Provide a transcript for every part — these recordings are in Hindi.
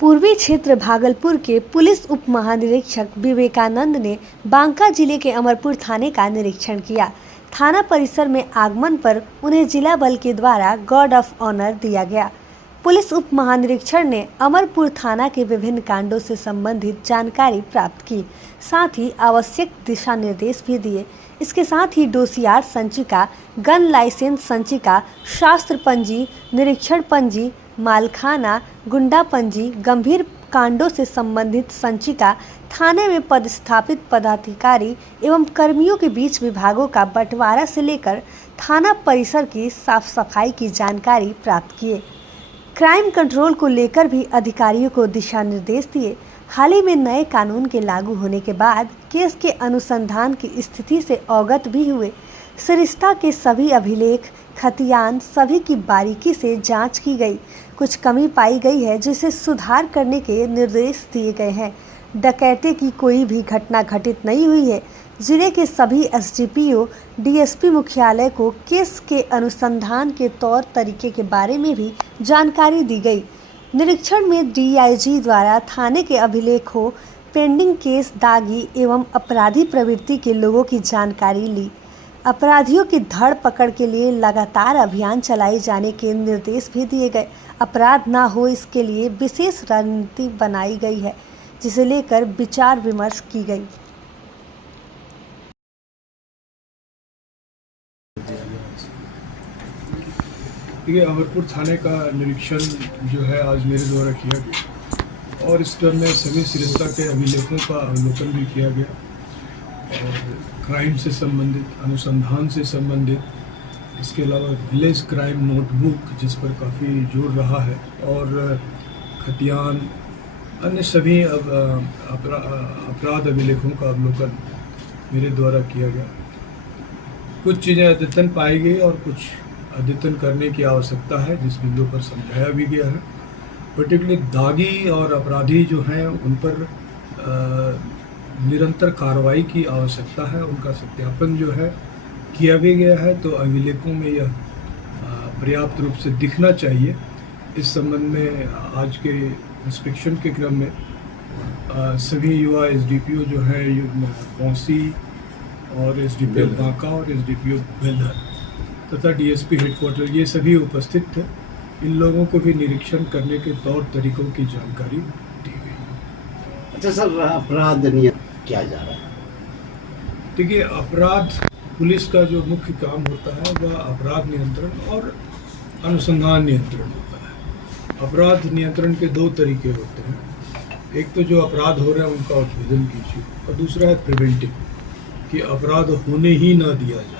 पूर्वी क्षेत्र भागलपुर के पुलिस उप महानिरीक्षक विवेकानंद ने बांका जिले के अमरपुर थाने का निरीक्षण किया। थाना परिसर में आगमन पर उन्हें जिला बल के द्वारा गार्ड ऑफ ऑनर दिया गया। पुलिस उप महानिरीक्षक ने अमरपुर थाना के विभिन्न कांडों से संबंधित जानकारी प्राप्त की, साथ ही आवश्यक दिशा निर्देश भी दिए। इसके साथ ही डोसियार संचिका, गन लाइसेंस संचिका, शास्त्र पंजी, निरीक्षण पंजी, मालखाना, गुंडा पंजी, गंभीर कांडों से संबंधित संचिका, थाने में पदस्थापित पदाधिकारी एवं कर्मियों के बीच विभागों का बंटवारा से लेकर थाना परिसर की साफ सफाई की जानकारी प्राप्त किए। क्राइम कंट्रोल को लेकर भी अधिकारियों को दिशा निर्देश दिए। हाल ही में नए कानून के लागू होने के बाद केस के अनुसंधान की स्थिति से अवगत भी हुए। सरिस्ता के सभी अभिलेख, खतियान सभी की बारीकी से जांच की गई। कुछ कमी पाई गई है जिसे सुधार करने के निर्देश दिए गए हैं। डकैती की कोई भी घटना घटित नहीं हुई है। जिले के सभी एसडीपीओ, डीएसपी मुख्यालय को केस के अनुसंधान के तौर तरीके के बारे में भी जानकारी दी गई। निरीक्षण में डीआईजी द्वारा थाने के अभिलेखों, पेंडिंग केस, दागी एवं अपराधी प्रवृत्ति के लोगों की जानकारी ली। अपराधियों की धर पकड़ के लिए लगातार अभियान चलाए जाने के निर्देश भी दिए गए। अपराध ना हो इसके लिए विशेष रणनीति बनाई गई है, जिसे लेकर विचार विमर्श की गई। देखिए, अमरपुर थाने का निरीक्षण जो है आज मेरे द्वारा किया गया और इस क्रम में सभी सरिस्ता के अभिलेखों का अवलोकन भी किया गया और क्राइम से संबंधित, अनुसंधान से संबंधित, इसके अलावा विलेज क्राइम नोटबुक जिस पर काफ़ी जोर रहा है और खतियान, अन्य सभी अपराध अभिलेखों का अवलोकन मेरे द्वारा किया गया। कुछ चीज़ें अद्यतन पाई गई और कुछ अद्यतन करने की आवश्यकता है, जिस बिंदु पर समझाया भी गया है। पर्टिकुलरली दागी और अपराधी जो हैं उन पर निरंतर कार्रवाई की आवश्यकता है। उनका सत्यापन जो है किया भी गया है, तो अभिलेखों में यह पर्याप्त रूप से दिखना चाहिए। इस संबंध में आज के इंस्पेक्शन के क्रम में सभी युवा एसडीपीओ जो है पौंसी और एसडीपीओ बांका और एसडीपीओ बेलहर तथा डीएसपी हेडक्वार्टर, ये सभी उपस्थित थे। इन लोगों को भी निरीक्षण करने के तौर तरीकों की जानकारी दी गई। अच्छा सर, अपराध नियंत्रण क्या जा रहा है? देखिए, अपराध पुलिस का जो मुख्य काम होता है वह अपराध नियंत्रण और अनुसंधान नियंत्रण होता है। अपराध नियंत्रण के दो तरीके होते हैं। एक तो जो अपराध हो रहे हैं उनका उद्भेदन कीजिए और दूसरा है प्रिवेंटिव, कि अपराध होने ही ना दिया जाए।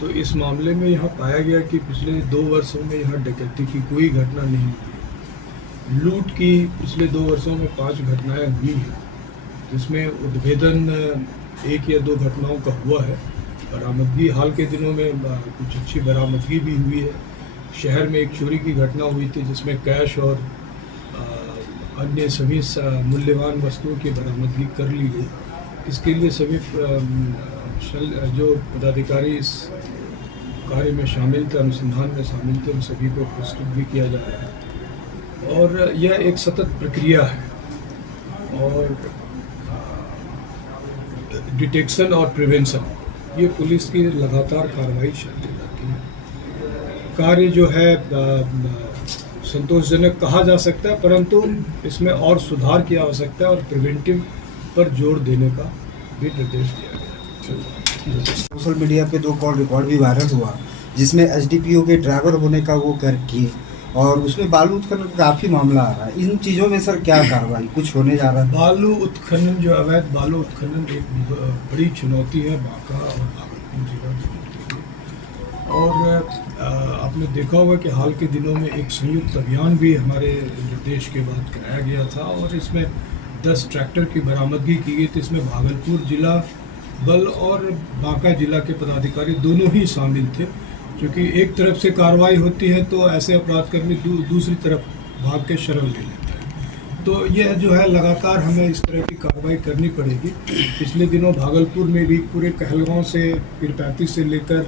तो इस मामले में यहाँ पाया गया कि पिछले 2 वर्षों में यहाँ डकैती की कोई घटना नहीं हुई। लूट की पिछले 2 वर्षों में 5 घटनाएं हुई हैं, जिसमें उद्भेदन 1 या 2 घटनाओं का हुआ है। बरामदगी हाल के दिनों में कुछ अच्छी बरामदगी भी हुई है। शहर में एक चोरी की घटना हुई थी जिसमें कैश और अन्य सभी मूल्यवान वस्तुओं की बरामदगी कर ली गई। इसके लिए सभी जो पदाधिकारी इस कार्य में शामिल थे, अनुसंधान में शामिल थे, उन सभी को पुरस्कृत भी किया जा रहा है और यह एक सतत प्रक्रिया है। और डिटेक्शन और प्रिवेंशन, ये पुलिस की लगातार कार्रवाई चलती रहती है। कार्य जो है संतोषजनक कहा जा सकता है, परंतु इसमें और सुधार की आवश्यकता है और प्रिवेंटिव पर जोर देने का भी निर्देश दिया गया। सोशल मीडिया पे 2 कॉल रिकॉर्ड भी वायरल हुआ, जिसमें एसडीपीओ के ड्राइवर होने का वो कर की और उसमें बालू उत्खनन का काफ़ी मामला आ रहा है। इन चीज़ों में सर क्या कार्रवाई कुछ होने जा रहा है? बालू उत्खनन, जो अवैध बालू उत्खनन एक बड़ी चुनौती है बांका और भागलपुर जिला के लिए। और आपने देखा होगा कि हाल के दिनों में एक संयुक्त अभियान भी हमारे निर्देश के बाद कराया गया था और इसमें 10 ट्रैक्टर की बरामदगी की गई थी। इसमें भागलपुर जिला बल और बांका जिला के पदाधिकारी दोनों ही शामिल थे, क्योंकि एक तरफ से कार्रवाई होती है तो ऐसे अपराधकर्मी दूसरी तरफ भाग के शरण ले लेते हैं। तो यह जो है लगातार हमें इस तरह की कार्रवाई करनी पड़ेगी। पिछले दिनों भागलपुर में भी पूरे कहलगांव से फिर 35 से लेकर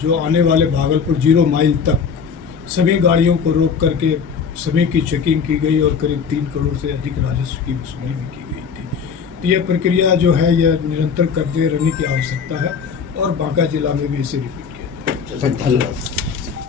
जो आने वाले भागलपुर 0 माइल तक सभी गाड़ियों को रोक करके सभी की चेकिंग की गई और करीब 3 करोड़ से अधिक राजस्व की वसूली भी की गई थी। तो यह प्रक्रिया जो है यह निरंतर करते रहने की आवश्यकता है और बांका जिला में भी इसे रिपीट किया जाए। धन्यवाद।